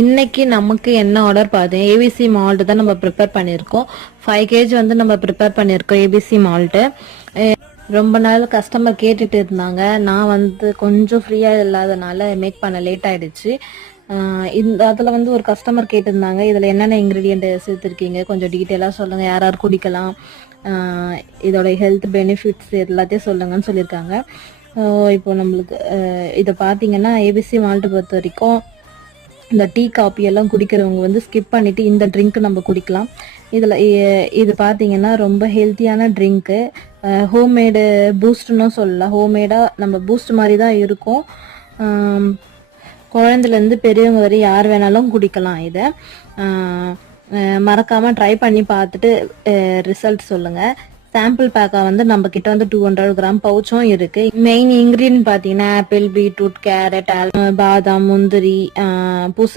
இன்னைக்கு நமக்கு என்ன ஆர்டர் பார்த்தேன், ஏபிசி மால்ட் தான் நம்ம ப்ரிப்பேர் பண்ணியிருக்கோம். 5 கேஜி வந்து நம்ம ப்ரிப்பேர் பண்ணியிருக்கோம் ஏபிசி மால்ட்டு. ரொம்ப நாள் கஸ்டமர் கேட்டுட்டு இருந்தாங்க. நான் வந்து கொஞ்சம் ஃப்ரீயாக இல்லாதனால மேக் பண்ண லேட் ஆயிடுச்சு. இந்த அதில் வந்து ஒரு கஸ்டமர் கேட்டிருந்தாங்க, இதில் என்னென்ன இன்க்ரீடியண்ட் சேர்த்துருக்கீங்க, கொஞ்சம் டீட்டெயிலாக சொல்லுங்கள், யார் யார் குடிக்கலாம், இதோட ஹெல்த் பெனிஃபிட்ஸ் எல்லாத்தையும் சொல்லுங்கன்னு சொல்லியிருக்காங்க. இப்போ நம்மளுக்கு இதை பார்த்தீங்கன்னா ஏபிசி மால்ட்டை பொறுத்த வரைக்கும் இந்த டீ காப்பி எல்லாம் குடிக்கிறவங்க வந்து ஸ்கிப் பண்ணிவிட்டு இந்த ட்ரிங்க் நம்ம குடிக்கலாம். இதில் இது பார்த்தீங்கன்னா ரொம்ப ஹெல்த்தியான ட்ரிங்க்கு. ஹோம்மேடு பூஸ்ட்னு சொல்லலாம். ஹோம்மேடாக நம்ம பூஸ்ட் மாதிரி தான் இருக்கும். குழந்தைலேருந்து பெரியவங்க வரை யார் வேணாலும் குடிக்கலாம் இதை. மறக்காமல் ட்ரை பண்ணி பார்த்துட்டு ரிசல்ட் சொல்லுங்கள். சாம்பிள் பேக்காக வந்து நம்ம கிட்ட வந்து 200 கிராம் பவுச்சும் இருக்கு. மெயின் இன்கிரீடியன்ட் பார்த்தீங்கன்னா ஆப்பிள், பீட்ரூட், கேரட், பாதாம், முந்திரி, பூசணி